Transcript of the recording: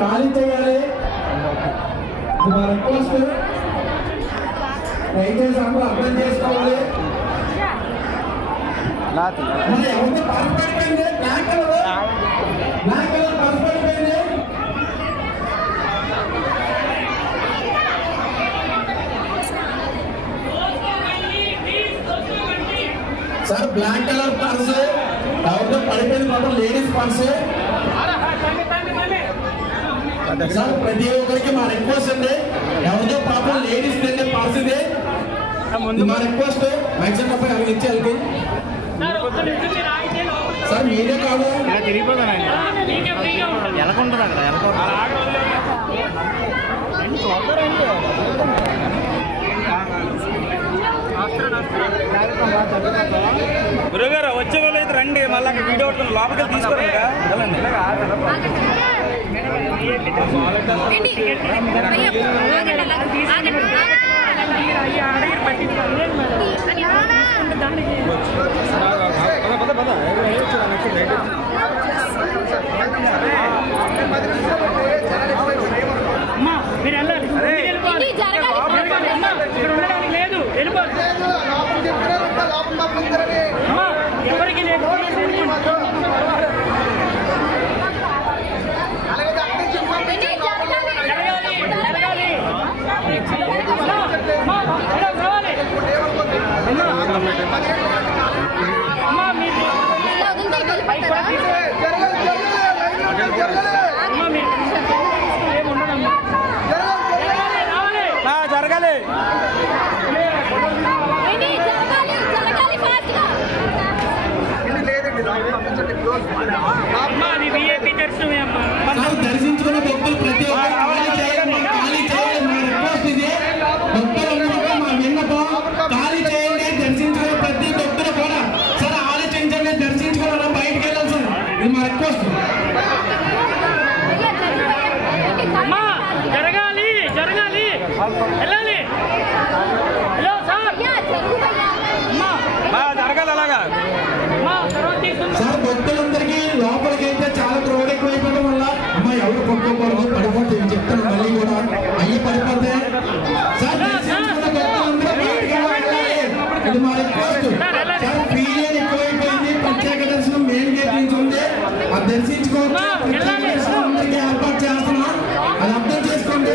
ఖాళీ చేయాలి. మా రిక్వెస్ట్ దయచేసి అందరూ అర్థం చేసుకోవాలి. ఎవరితో పర్సు పడిపోయింది, బ్లాక్ కలర్ పర్సు పడిపోయింది. సార్ బ్లాక్ కలర్ పర్సు ఎవరితో పడిపోయింది మాత్రం లేడీస్ పర్సు. సార్ ప్రతి ఒక్కరికి మా రిక్వెస్ట్ అండి, ఎవరితో పాపం లేడీస్ తింటే పర్సు ఇది మా రిక్వెస్ట్. మ్యాక్సిమం అబ్బాయి అవి ఇచ్చి వెళ్తే సార్ మీరే కాదు తిరిగిపోతానండి ఎలాకుంటుంది అక్కడ గురుగారు వచ్చే వాళ్ళు అయితే రండి, మళ్ళీ అక్కడ వీడియో అవుతుంది లోపలికి తీసుకోండి. అమ్మా మీరు వెళ్ళాలి, ఇక్కడ ఉండడానికి లేదు, వెళ్ళిపోదు ఎవరికి లేదు. అమ్మా మీరు జరగాలి. దర్శించుకున్న భక్తులు ప్రతి ఒక్కరు ఖాళీ చేయాలి. మా రిక్వెస్ట్ ఇది, భక్తులందరూ మా విన్నపం ఖాళీ చేయండి. దర్శించుకున్న ప్రతి భక్తులు కూడా సార్ ఆలోచించండి, దర్శించుకున్నారా బయటకు వెళ్ళాలి సార్, ఇది మా రిక్వెస్ట్. జరగాలి జరగాలి వెళ్ళాలి. హలో సార్ జరగాలి అలాగా సార్. భక్తులందరికీ లోపలికి అయితే చాలా క్రౌడ్ ఎక్కువైపోవడం వల్ల అమ్మా ఎవరు పట్టుకోకూడదు, పడిపోతే చెప్తాను మళ్ళీ కూడా అయ్యి పడిపోతే సార్ దర్శించుకున్న భక్తులందరూ బయటకు వెళ్ళాలి. ఇది మా రిక్వెస్ట్ సార్. పీరియడ్ ఎక్కువైపోయింది, ప్రత్యేక దర్శనం మెయిన్ గేట్ నుంచి ఉంది, అది దర్శించుకోవచ్చు. ప్రత్యేక దర్శనం అందరికీ ఏర్పాటు చేస్తున్నాం, అది అర్థం చేసుకోండి.